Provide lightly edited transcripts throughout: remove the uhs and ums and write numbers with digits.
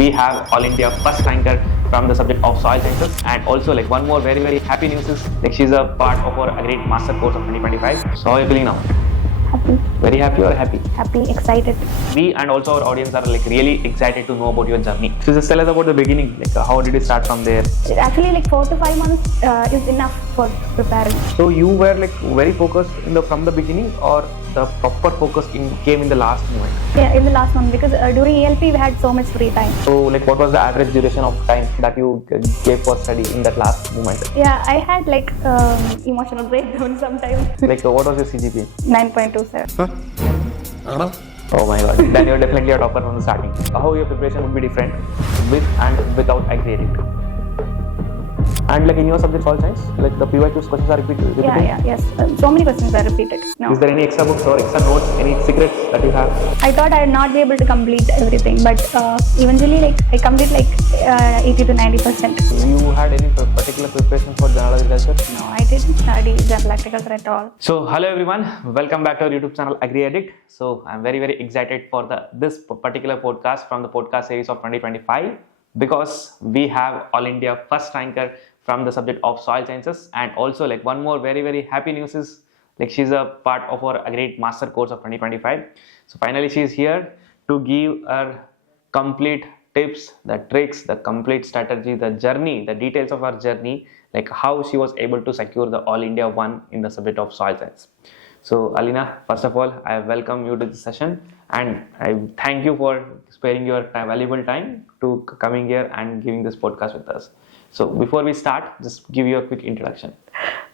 we have All India first ranker from the subject of soil sciences, and also like one more very happy news is like she's a part of our Agriaddict master course of 2025. So how are you feeling now? Happy. Very happy or happy? Happy, excited. We and also our audience are like really excited to know about your journey. So just tell us about the beginning, like how did you start from there? Actually, like 4 to 5 months is enough for preparing. So you were like very focused from the beginning, or the proper focus came in the last moment? Yeah, in the last month, because during ELP we had so much free time. So like what was the average duration of time that you gave for study in that last moment? Yeah, I had like emotional breakdown sometimes. Like what was your CGPA? 9.27. Oh my god, then you're definitely a topper from the starting. How your preparation would be different with and without Agriaddict? And like in your subject soil science, like the PYQs questions are repeated? Yes. So many questions are repeated. No. Is there any extra books or extra notes, any secrets that you have? I thought I would not be able to complete everything, but eventually like I complete like 80 to 90%. You had any particular preparation for general agriculture? No, I didn't study general agriculture at all. So hello everyone, welcome back to our YouTube channel Agriaddict. So I'm very excited for this particular podcast from the podcast series of 2025, because we have All India first ranker from the subject of soil sciences, and also like one more very happy news is like she's a part of our Agriaddict master course of 2025. So finally she is here to give her complete tips, the tricks, the complete strategy, the journey, the details of her journey, like how she was able to secure the All India 1 in the subject of soil science. So Alina, first of all, I welcome you to this session, and I thank you for sparing your valuable time to coming here and giving this podcast with us. So before we start, just give you a quick introduction.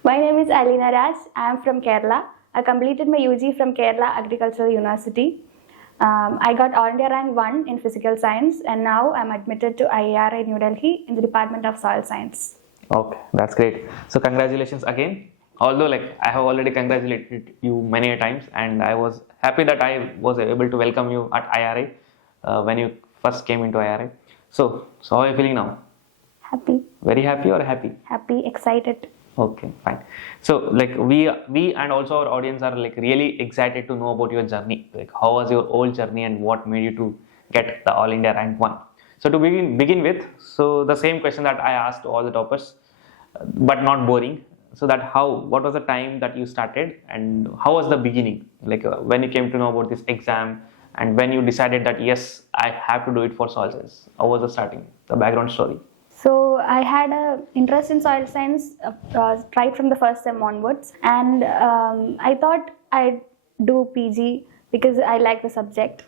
My name is Alina Raj. I am from Kerala. I completed my UG from Kerala Agricultural University. I got All India rank 1 in physical science, and now I'm admitted to ICAR New Delhi in the Department of Soil Science. Okay, that's great. So congratulations again. Although like I have already congratulated you many a times, and I was happy that I was able to welcome you at IRA when you first came into IRA. So how are you feeling now? Happy. Very happy or happy? Happy, excited. Okay, fine. So like we and also our audience are like really excited to know about your journey. Like how was your whole journey and what made you to get the All India rank 1? So to begin with, so the same question that I asked to all the toppers, but not boring. So that what was the time that you started, and how was the beginning? Like when you came to know about this exam, and when you decided that yes, I have to do it for soil science. How was the starting, the background story? So I had an interest in soil science right from the first sem onwards, and I thought I'd do PG because I like the subject.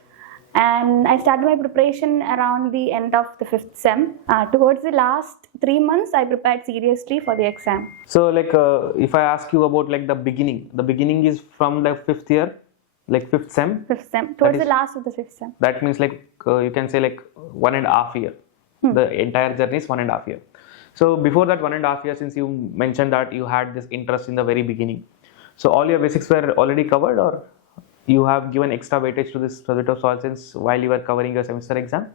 And I started my preparation around the end of the 5th sem. Towards the last 3 months, I prepared seriously for the exam. So like if I ask you about like the beginning is from the 5th year, like 5th sem? 5th sem, towards the last of the 5th sem. That means like you can say like 1.5 year. The entire journey is 1.5 year. So before that 1.5 year, since you mentioned that you had this interest in the very beginning, so all your basics were already covered, or you have given extra weightage to this subject of soil science while you were covering your semester exam?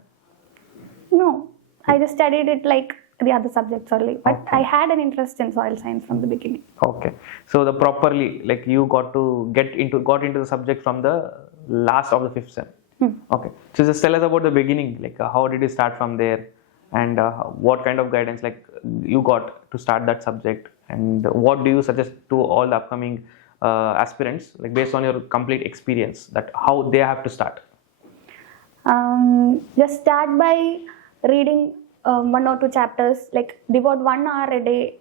No, I just studied it like the other subjects only, but okay. I had an interest in soil science from the beginning. Okay, so the properly like you got into the subject from the last of the 5th sem. Okay, so just tell us about the beginning, like how did you start from there, and what kind of guidance like you got to start that subject, and what do you suggest to all the upcoming aspirants, like based on your complete experience, that how they have to start? Just start by reading 1 or 2 chapters, like devote 1 hour a day.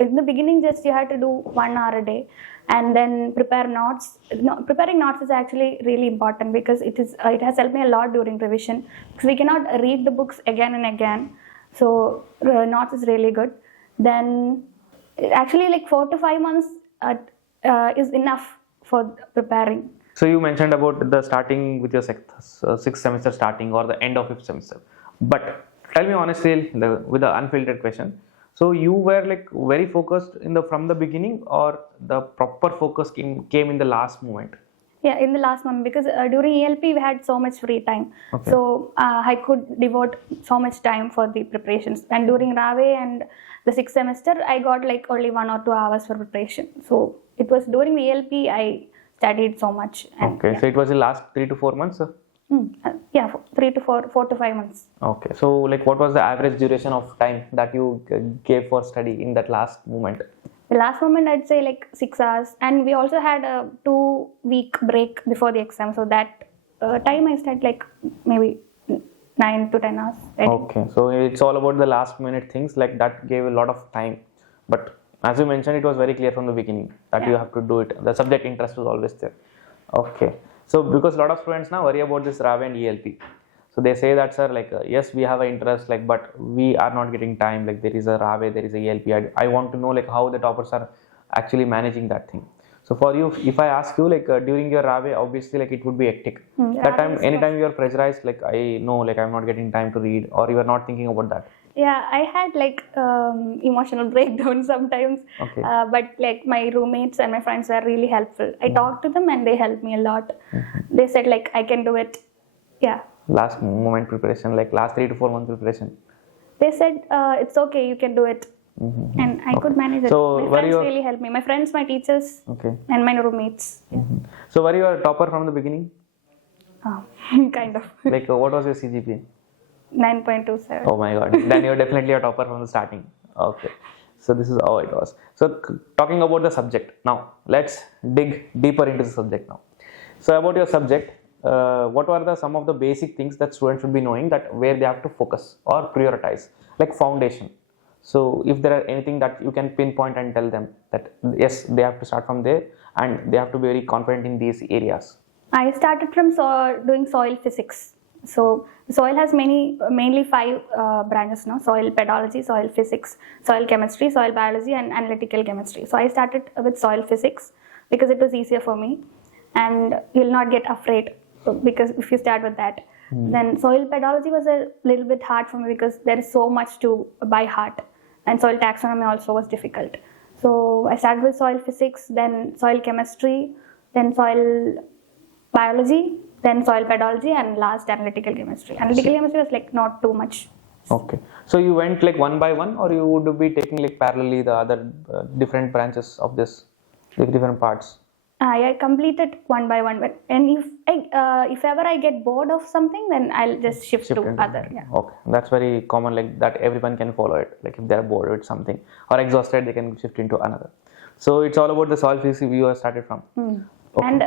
In the beginning, just you have to do 1 hour a day, and then prepare notes. Preparing notes is actually really important, because it has helped me a lot during revision, because we cannot read the books again and again. So notes is really good. Then actually like 4 to 5 months is enough for preparing. So you mentioned about the starting with your 6th semester starting, or the end of 5th semester, but tell me honestly, with the unfiltered question, so you were like very focused from the beginning, or the proper focus came in the last moment? Yeah, in the last moment, because during ELP we had so much free time. Okay. So I could devote so much time for the preparations, and during RAVE and the 6th semester I got like only 1 or 2 hours for preparation. So it was during the ELP I studied so much. And, okay, yeah. So it was the last 3 to 4 months? Yeah, 4 to 5 months. Okay, so like what was the average duration of time that you gave for study in that last moment? The last moment I'd say like 6 hours, and we also had a 2-week break before the exam, so that time I spent like maybe 9 to 10 hours. Okay, so it's all about the last minute things, like that gave a lot of time, but as you mentioned, it was very clear from the beginning that you have to do it. The subject interest was always there. Okay, so because a lot of students now worry about this RAVE and ELP, so they say that, sir, like yes, we have an interest, like, but we are not getting time. Like there is a RAVE, there is a ELP. I want to know like how the toppers are actually managing that thing. So for you, if I ask you like during your RAVE, obviously like it would be hectic. That time, anytime you are pressurized, like I know like I'm not getting time to read, or you are not thinking about that. Yeah, I had like emotional breakdowns sometimes. Okay. But like my roommates and my friends were really helpful. I talked to them and they helped me a lot. They said like I can do it. Yeah. Last moment preparation, like last 3 to 4 months preparation. They said it's okay, you can do it. And I could manage it. So my friends really helped me. My friends, my teachers, and my roommates. Yeah. So were you a topper from the beginning? Kind of. Like what was your CGPA? 9.27. Oh my god, then you're definitely a topper from the starting. Okay, so this is how it was. So talking about the subject, now let's dig deeper into the subject now. So about your subject, what are some of the basic things that students should be knowing, that where they have to focus or prioritize, like foundation. So if there are anything that you can pinpoint and tell them that yes, they have to start from there and they have to be very confident in these areas. I started from doing soil physics. So soil has mainly 5 branches now: soil pedology, soil physics, soil chemistry, soil biology, and analytical chemistry. So I started with soil physics because it was easier for me, and you'll not get afraid because if you start with that. Then soil pedology was a little bit hard for me because there is so much to by heart, and soil taxonomy also was difficult. So I started with soil physics, then soil chemistry, then soil biology, then soil pedology, and last analytical chemistry. Analytical chemistry was like not too much. Okay, so you went like one by one, or you would be taking like parallelly the other different branches of this, like different parts? I completed one by one, but if ever I get bored of something, then I'll just shift to other. Yeah. Okay, that's very common, like that everyone can follow it. Like if they're bored with something or exhausted, they can shift into another. So it's all about the soil physics you have started from. Okay. And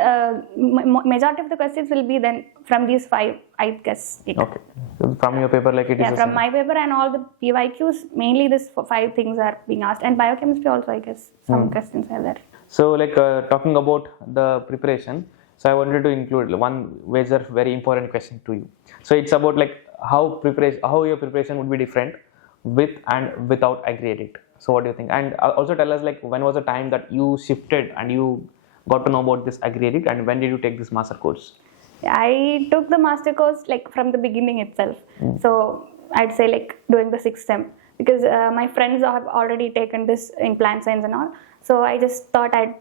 majority of the questions will be then from these 5, I guess. Okay, so from your paper, like it is. Yeah, from my paper and all the PYQs, mainly this 5 things are being asked, and biochemistry also, I guess some questions are there. So like talking about the preparation, so I wanted to include one major very important question to you. So it's about like how your preparation would be different with and without Agriaddict. So what do you think? And also tell us like when was the time that you shifted and you got to know about this Agriaddict, and when did you take this master course? I took the master course like from the beginning itself. So I'd say like during the 6th sem, because my friends have already taken this in plant science and all. So I just thought I'd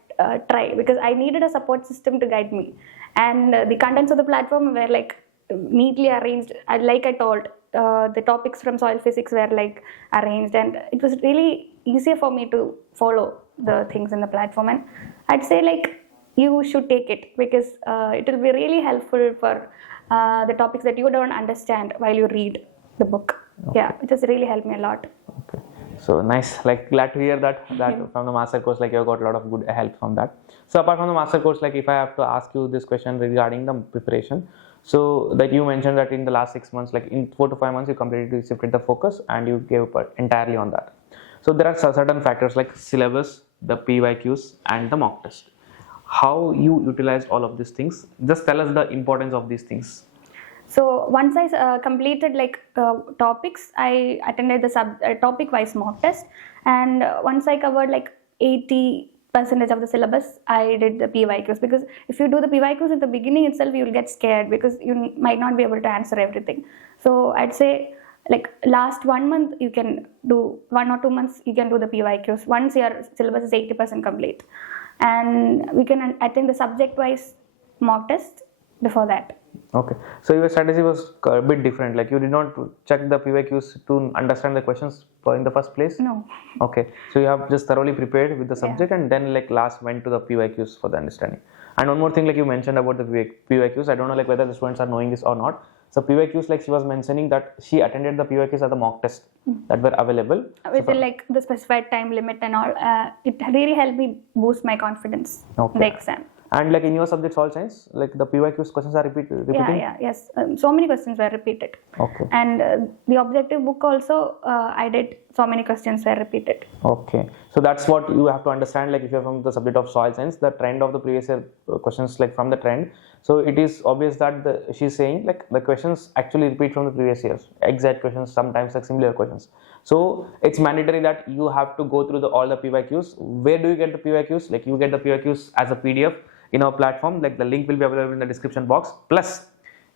try, because I needed a support system to guide me. And the contents of the platform were like neatly arranged. Like I told, the topics from soil physics were like arranged, and it was really easier for me to follow the things in the platform. And I'd say like you should take it, because it will be really helpful for the topics that you don't understand while you read the book. Yeah, it has really helped me a lot. Okay, so nice. Like glad to hear that from the master course, like you got a lot of good help from that. So apart from the master course, like if I have to ask you this question regarding the preparation, so that you mentioned that in the last 6 months, like in 4 to 5 months, you completely shifted the focus and you gave up entirely on that. So there are certain factors like syllabus, the PYQs, and the mock test. How you utilized all of these things? Just tell us the importance of these things. So once I completed like topics, I attended the topic-wise mock test, and once I covered like 80% of the syllabus, I did the PYQs, because if you do the PYQs at the beginning itself, you will get scared because you might not be able to answer everything. So I'd say like last 1 month you can do, 1 or 2 months you can do the PYQs once your syllabus is 80% complete, and we can attend the subject-wise mock test before that. Okay, so your strategy was a bit different, like you did not check the PYQs to understand the questions in the first place? No. Okay, so you have just thoroughly prepared with the subject, and then like last went to the PYQs for the understanding. And one more thing, like you mentioned about the PYQs, I don't know like whether the students are knowing this or not. So PYQs, like she was mentioning that she attended the PYQs as a mock test that were available. Within like the specified time limit and all, it really helped me boost my confidence in the exam. And like in your subject soil science, like the PYQs questions are repeating? Yes. So many questions were repeated. Okay. And the objective book also, I did so many questions were repeated. Okay. So that's what you have to understand. Like if you're from the subject of soil science, the trend of the previous year questions, like from the trend. So it is obvious that she's saying like the questions actually repeat from the previous years, exact questions, sometimes like similar questions. So it's mandatory that you have to go through all the PYQs. Where do you get the PYQs? Like you get the PYQs as a PDF in our platform. Like the link will be available in the description box. Plus,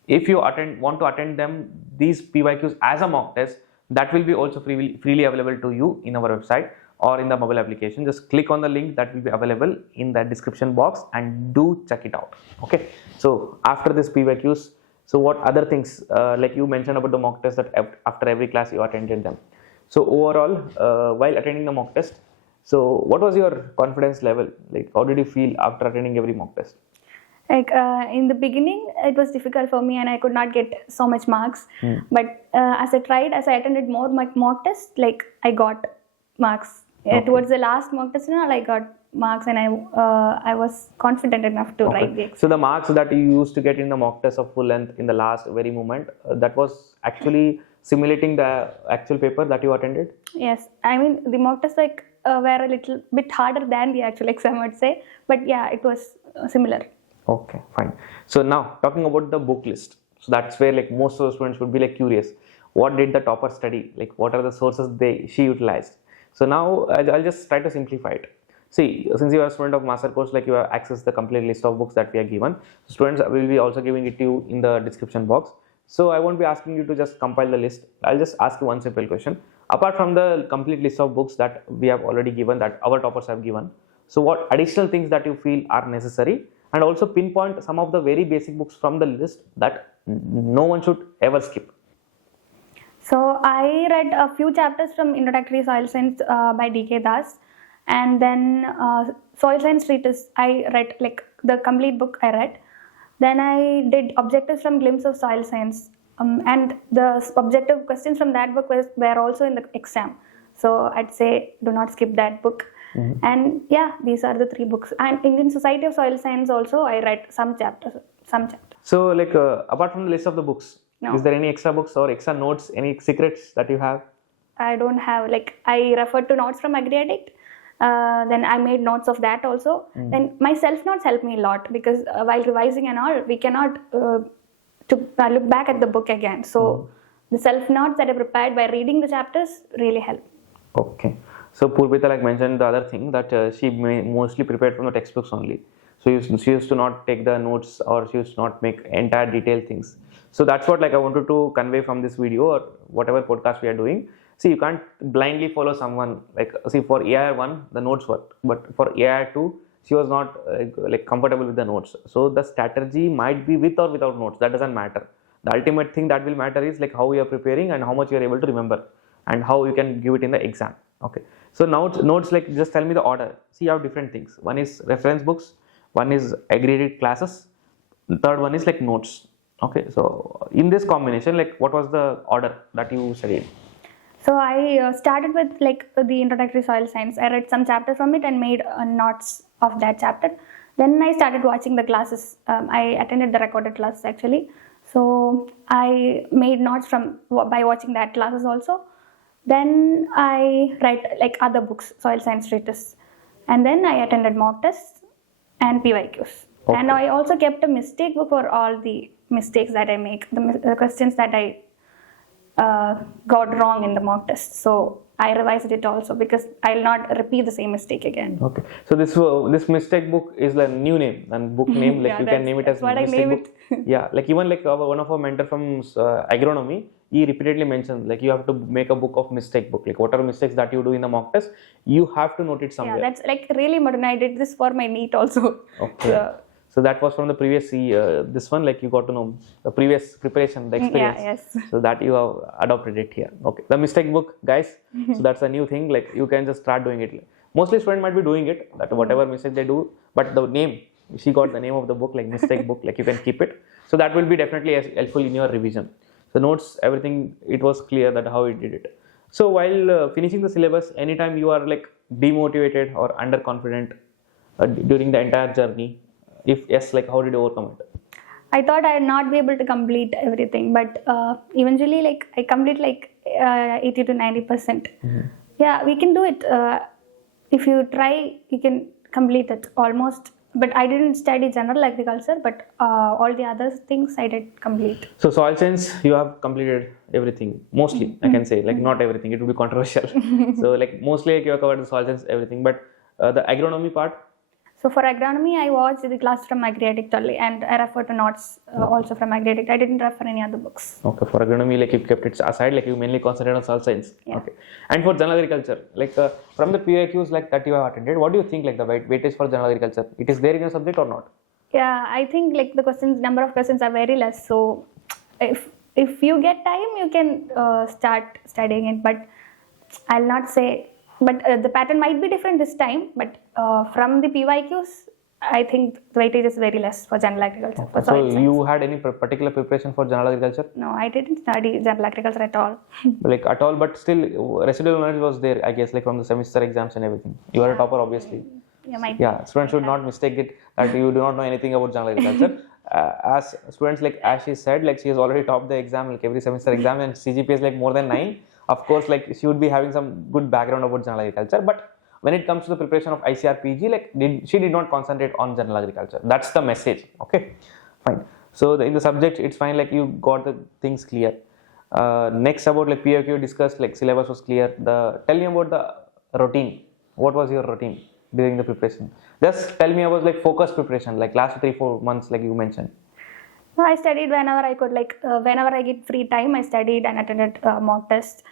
if you want to attend these PYQs as a mock test, that will be also freely available to you in our website or in the mobile application. Just click on the link that will be available in the description box and do check it out. Okay. So after this PYQs, so what other things like you mentioned about the mock test that after every class you attended them. So overall, while attending the mock test, so what was your confidence level? Like how did you feel after attending every mock test? Like in the beginning, it was difficult for me and I could not get so much marks. But as I attended more mock tests, like I got marks. Okay. Towards the last mock test, I got marks and I was confident enough to write the exam. So the marks that you used to get in the mock test of full length in the last very moment, that was actually simulating the actual paper that you attended? Yes. I mean, the mock tests were a little bit harder than the actual exam, I'd say. But yeah, it was similar. Okay, fine. So now talking about the book list. So that's where like most of the students would be like curious. What did the topper study? Like what are the sources she utilized? So now I'll just try to simplify it. See, since you are a student of master course, like you have accessed the complete list of books that we are given. Students will be also giving it to you in the description box. So I won't be asking you to just compile the list. I'll just ask you one simple question. Apart from the complete list of books that we have already given, that our toppers have given, so what additional things that you feel are necessary? And also pinpoint some of the very basic books from the list that no one should ever skip. So I read a few chapters from Introductory Soil Science by D.K. Das, and then Soil Science Treatise I read, like the complete book I read. Then I did Objectives from Glimpse of Soil Science, and the objective questions from that book were also in the exam. So I'd say do not skip that book. And yeah, these are the 3 books. And Indian Society of Soil Science also I read some chapters. So like apart from the list of the books, is there any extra books or extra notes, any secrets that you have? I don't have. Like I referred to notes from Agriaddict. Then I made notes of that also. Then my self notes helped me a lot because while revising and all, we cannot look back at the book again. So the self notes that I prepared by reading the chapters really helped. Okay. So Purvita like mentioned the other thing that she mostly prepared from the textbooks only. So she used to not take the notes or she used to not make entire detailed things. So that's what like I wanted to convey from this video or whatever podcast we are doing. See, you can't blindly follow someone. Like see, for AIR 1 the notes worked, but for AIR 2 she was not like comfortable with the notes. So the strategy might be with or without notes. That doesn't matter. The ultimate thing that will matter is like how you are preparing and how much you are able to remember and how you can give it in the exam. Okay. So notes like just tell me the order. See, you have different things. One is reference books, one is Agriaddict classes, the third one is like notes. Okay. So in this combination, like what was the order that you studied? So I started with like the Introductory Soil Science. I read some chapters from it and made notes of that chapter. Then I started watching the classes. I attended the recorded classes actually. So I made notes by watching that classes also. Then I write like other books, Soil Science Treatise. And then I attended mock tests and PYQs. Okay. And I also kept a mistake book for all the mistakes that I make, the questions that I got wrong in the mock test. So I revised it also because I'll not repeat the same mistake again. Okay. So this mistake book is the new name and book name, like you can name it as mistake book. Yeah, like even like one of our mentor from agronomy, he repeatedly mentioned like you have to make a book of mistake book. Like whatever mistakes that you do in the mock test, you have to note it somewhere. Yeah, that's like really modern. I did this for my NEET also. Okay. So that was from the previous this one, like you got to know the previous preparation, the experience. Yeah, yes. So that you have adopted it here. Okay. The mistake book, guys. So that's a new thing. Like you can just start doing it. Mostly students might be doing it, that whatever mistake they do, but the name, she got the name of the book like mistake book, like you can keep it. So that will be definitely helpful in your revision. So notes, everything, it was clear that how it did it. So while finishing the syllabus, anytime you are like demotivated or underconfident during the entire journey, if yes, like how did you overcome it? I thought I would not be able to complete everything, but eventually, like I complete like 80 to 90%. Yeah, we can do it. If you try, you can complete it almost. But I didn't study general agriculture, but all the other things I did complete. So soil science, you have completed everything, mostly. I can say, like not everything. It will be controversial. So like mostly like you have covered the soil science, everything. But the agronomy part. So for agronomy, I watched the class from Agriaddict only, and I refer to notes also from Agriaddict. I didn't refer any other books. Okay, for agronomy, like you kept it aside, like you mainly concentrated on soil science. Yeah. Okay. And for general agriculture, like from the PYQs like that you have attended, what do you think like the weightage for general agriculture? It is there in your subject or not? Yeah, I think like the number of questions are very less. So if you get time, you can start studying it. But I'll not say. But the pattern might be different this time. But from the PYQs, I think the weightage is very less for general agriculture. Okay. So you had any particular preparation for general agriculture? No, I didn't study general agriculture at all. Like at all, but still residual knowledge was there, I guess, like from the semester exams and everything. You are a topper, obviously. Yeah, Students should not mistake it that you do not know anything about general agriculture. As students, like as she said, like she has already topped the exam, like every semester exam, and CGPA is like more than 9. Of course, like she would be having some good background about general agriculture, but when it comes to the preparation of ICAR PG, like she did not concentrate on general agriculture. That's the message. Okay, fine. So in the subject, it's fine. Like you got the things clear. Next about like PYQ discussed, like syllabus was clear. Tell me about the routine. What was your routine during the preparation? Just tell me about like focused preparation, like last 3-4 months, like you mentioned. No, I studied whenever I could. Like whenever I get free time, I studied and attended mock tests.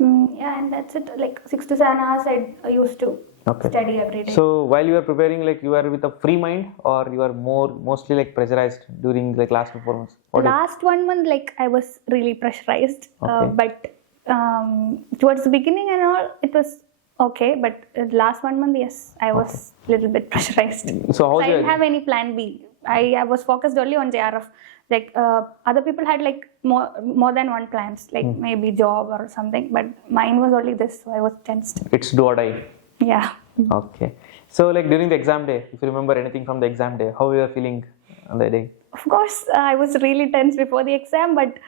Yeah, and that's it. Like 6 to 7 hours I used to study every day. So while you were preparing, like you were with a free mind, or you are mostly like pressurized during like last 4 months? Last 1 month, like I was really pressurized. But towards the beginning and all, it was okay. But last 1 month, yes, I was a little bit pressurized. So I didn't have any plan B. I was focused only on JRF. Like other people had like more than one plans, like maybe job or something, but mine was only this, so I was tensed. It's do or die. Yeah. Okay. So like during the exam day, if you remember anything from the exam day, how you were feeling on the day? Of course, I was really tense before the exam, but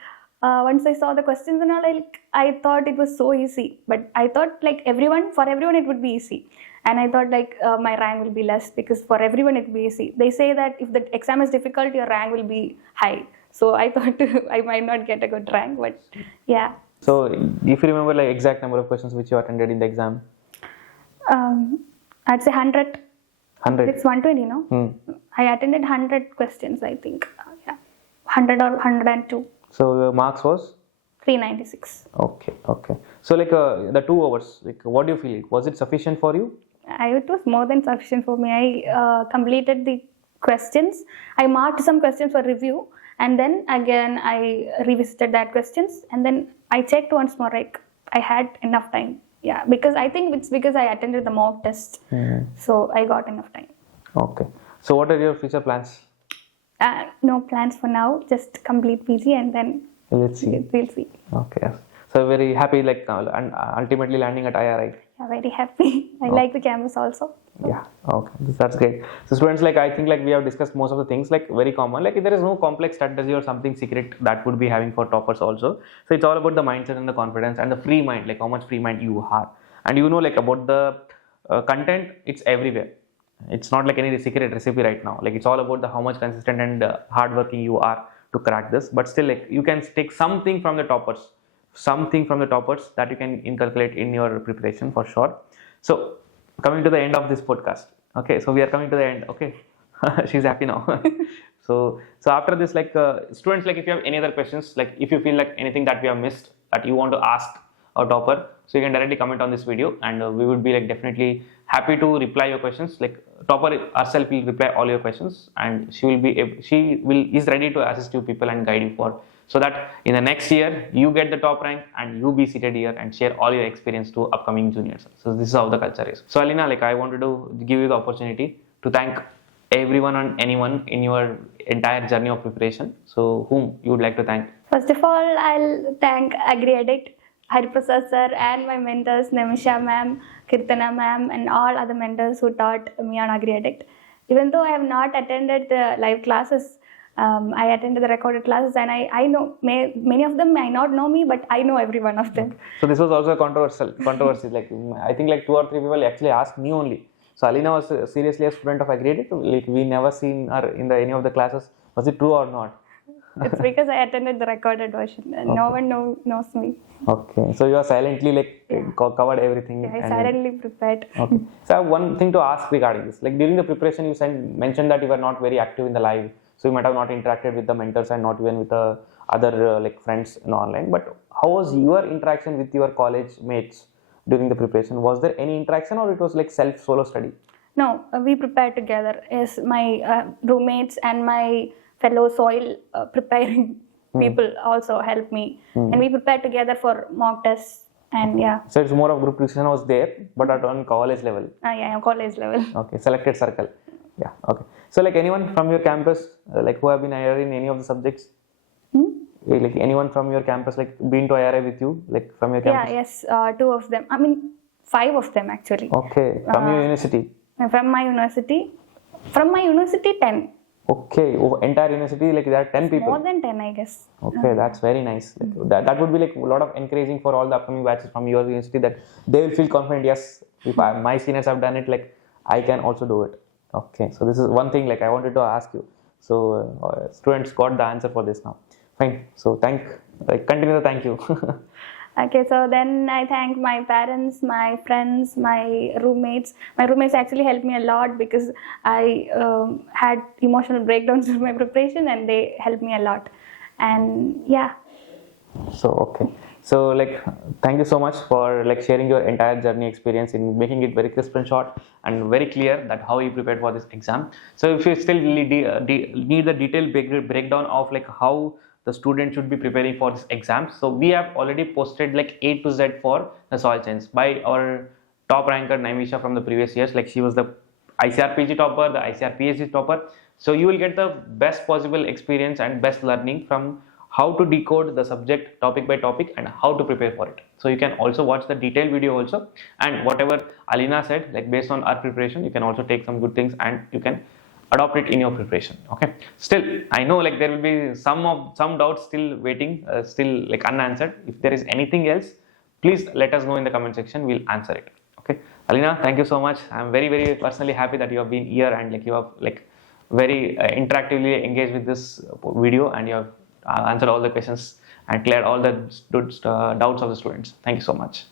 once I saw the questions and all, I thought it was so easy. But I thought like for everyone it would be easy. And I thought like my rank will be less because for everyone it will be easy. They say that if the exam is difficult, your rank will be high. So I thought I might not get a good rank, but yeah. So if you remember like exact number of questions which you attended in the exam? I'd say 100. 100? It's 120, no? I attended 100 questions, I think. Yeah, 100 or 102. So your marks was? 396. Okay. So like the 2 hours, like what do you feel? Was it sufficient for you? It was more than sufficient for me. I completed the questions. I marked some questions for review, and then again I revisited that questions, and then I checked once more. Like I had enough time. Yeah, because I think it's because I attended the mock test, so I got enough time. Okay. So what are your future plans? No plans for now. Just complete PG and then let's see. We'll see. Okay. So very happy, like and ultimately landing at IRI. Yeah, very happy. I like the campus also. Yeah. Okay. That's great. So students, like I think like we have discussed most of the things, like very common. Like there is no complex strategy or something secret that would be having for toppers also. So it's all about the mindset and the confidence and the free mind, like how much free mind you have. And you know, like about the content, it's everywhere. It's not like any secret recipe right now. Like it's all about the how much consistent and hardworking you are to crack this. But still, like you can take something from the toppers that you can inculcate in your preparation for sure. So coming to the end of this podcast. Okay, so we are coming to the end. Okay, she's happy now. so after this, like students, like if you have any other questions, like if you feel like anything that we have missed that you want to ask a topper, so you can directly comment on this video, and we would be like definitely happy to reply your questions. Like topper herself will reply all your questions, and she is ready to assist you people and guide you for, so that in the next year you get the top rank and you be seated here and share all your experience to upcoming juniors. So this is how the culture is. So Alina, like I wanted to give you the opportunity to thank everyone and anyone in your entire journey of preparation. So whom you would like to thank? First of all, I'll thank Agriaddict, Hariprasad sir, and my mentors, Namisha ma'am, Kirtana ma'am, and all other mentors who taught me on Agriaddict. Even though I have not attended the live classes, I attended the recorded classes, and I know many of them may not know me, but I know every one of them. So this was also a controversy. Like I think like 2 or 3 people actually asked me only. So Alina was seriously a student of Agriaddict. Like we never seen her in any of the classes. Was it true or not? It's because I attended the recorded version, and no one knows me. Okay, so you are silently like covered everything. Yeah, I silently prepared. Okay. So I have one thing to ask regarding this. Like during the preparation, you mentioned that you were not very active in the live, so you might have not interacted with the mentors and not even with the other like friends in online. But how was your interaction with your college mates during the preparation? Was there any interaction, or it was like solo study? No, we prepared together. Yes, my roommates and my fellow soil preparing people also helped me, and we prepared together for mock tests. And yeah. So it's more of group discussion was there, but at on college level. Yeah, college level. Okay, selected circle. Yeah. Okay. So like anyone from your campus, like who have been IRA in any of the subjects? Like anyone from your campus, like been to IRA with you, like from your campus? Yeah. Yes. 2 of them. I mean, 5 of them actually. Okay. From your university. From my university. From my university, 10. Okay, over entire university, like there are 10 people. More than 10, I guess. Okay, that's very nice. Like, that would be like a lot of encouraging for all the upcoming batches from your university, that they will feel confident. Yes, if my seniors have done it, like I can also do it. Okay, so this is one thing like I wanted to ask you. So students got the answer for this now. Fine. So continue to thank you. Okay, so then I thank my parents, my friends, my roommates. My roommates actually helped me a lot because I had emotional breakdowns during my preparation, and they helped me a lot. And yeah. So okay. So like thank you so much for like sharing your entire journey experience in making it very crisp and short and very clear that how you prepared for this exam. So if you still need the detailed breakdown of like how the student should be preparing for this exam, so we have already posted like A to Z for the soil science by our top ranker Naimisha from the previous years. Like she was the ICAR PG topper, the ICAR PhD topper. So you will get the best possible experience and best learning from how to decode the subject topic by topic and how to prepare for it. So you can also watch the detailed video also, and whatever Alina said, like based on our preparation, you can also take some good things and you can adopt it in your preparation. Okay, still I know like there will be some doubts still waiting, still like unanswered. If there is anything else, please let us know in the comment section, we'll answer it. Okay, Alina, thank you so much. I'm very personally happy that you have been here and like you have like very interactively engaged with this video, and you have answered all the questions and cleared all the doubts of the students. Thank you so much.